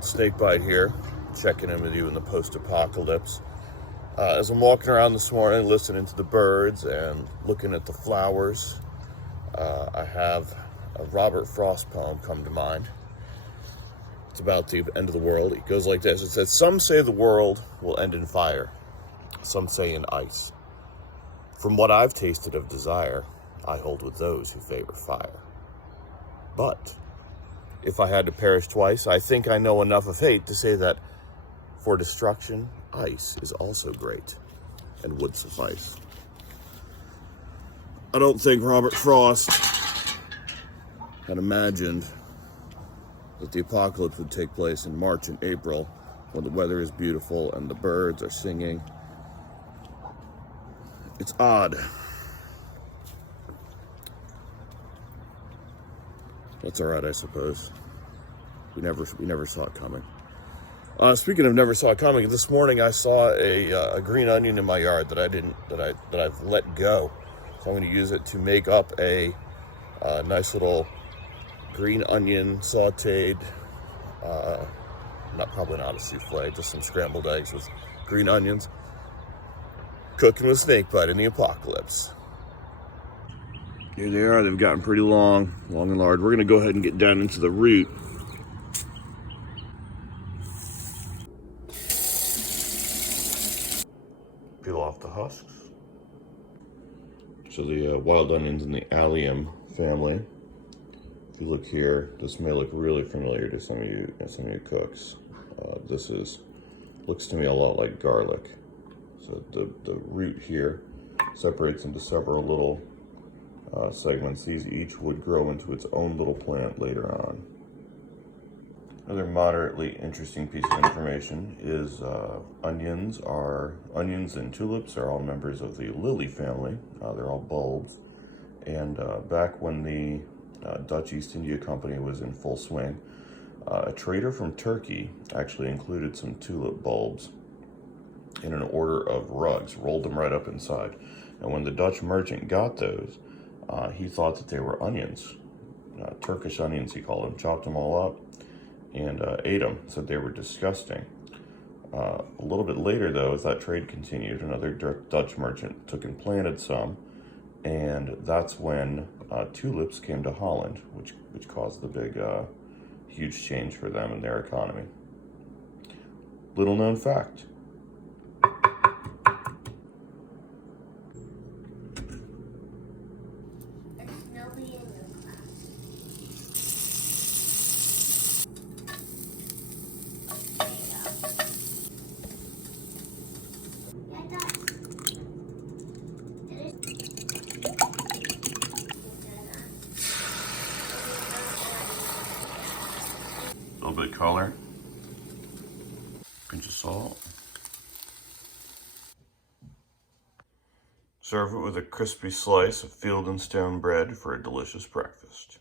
Scrambled, Snakebite here, checking in with you in the post-apocalypse. As I'm walking around this morning, listening to the birds and looking at the flowers, I have a Robert Frost poem come to mind. It's about the end of the world. It goes like this. It says, "Some say the world will end in fire. Some say in ice. From what I've tasted of desire, I hold with those who favor fire. But if I had to perish twice, I think I know enough of hate to say that for destruction, ice is also great and would suffice." I don't think Robert Frost had imagined that the apocalypse would take place in March and April when the weather is beautiful and the birds are singing. It's odd. That's all right, I suppose. We never saw it coming. Speaking of never saw it coming, this morning I saw a green onion in my yard that I've let go. So I'm going to use it to make up a nice little green onion sautéed. Probably not a souffle, just some scrambled eggs with green onions. Cooking with Snakebite in the apocalypse. Here they are. They've gotten pretty long and large. We're going to go ahead and get down into the root. Peel off the husks. So the wild onions in the allium family. If you look here, this may look really familiar to some of you cooks. Looks to me a lot like garlic. So the root here separates into several little segments. These each would grow into its own little plant later on. Another moderately interesting piece of information is onions and tulips are all members of the lily family. They're all bulbs. And back when the Dutch East India Company was in full swing, a trader from Turkey actually included some tulip bulbs in an order of rugs, rolled them right up inside. And when the Dutch merchant got those, he thought that they were onions, Turkish onions he called them, chopped them all up and ate them, said they were disgusting. A little bit later though, as that trade continued, another Dutch merchant took and planted some, and that's when tulips came to Holland, which caused the big, huge change for them in their economy. Little known fact. A little bit of color, pinch of salt. Serve it with a crispy slice of Field and Stone bread for a delicious breakfast.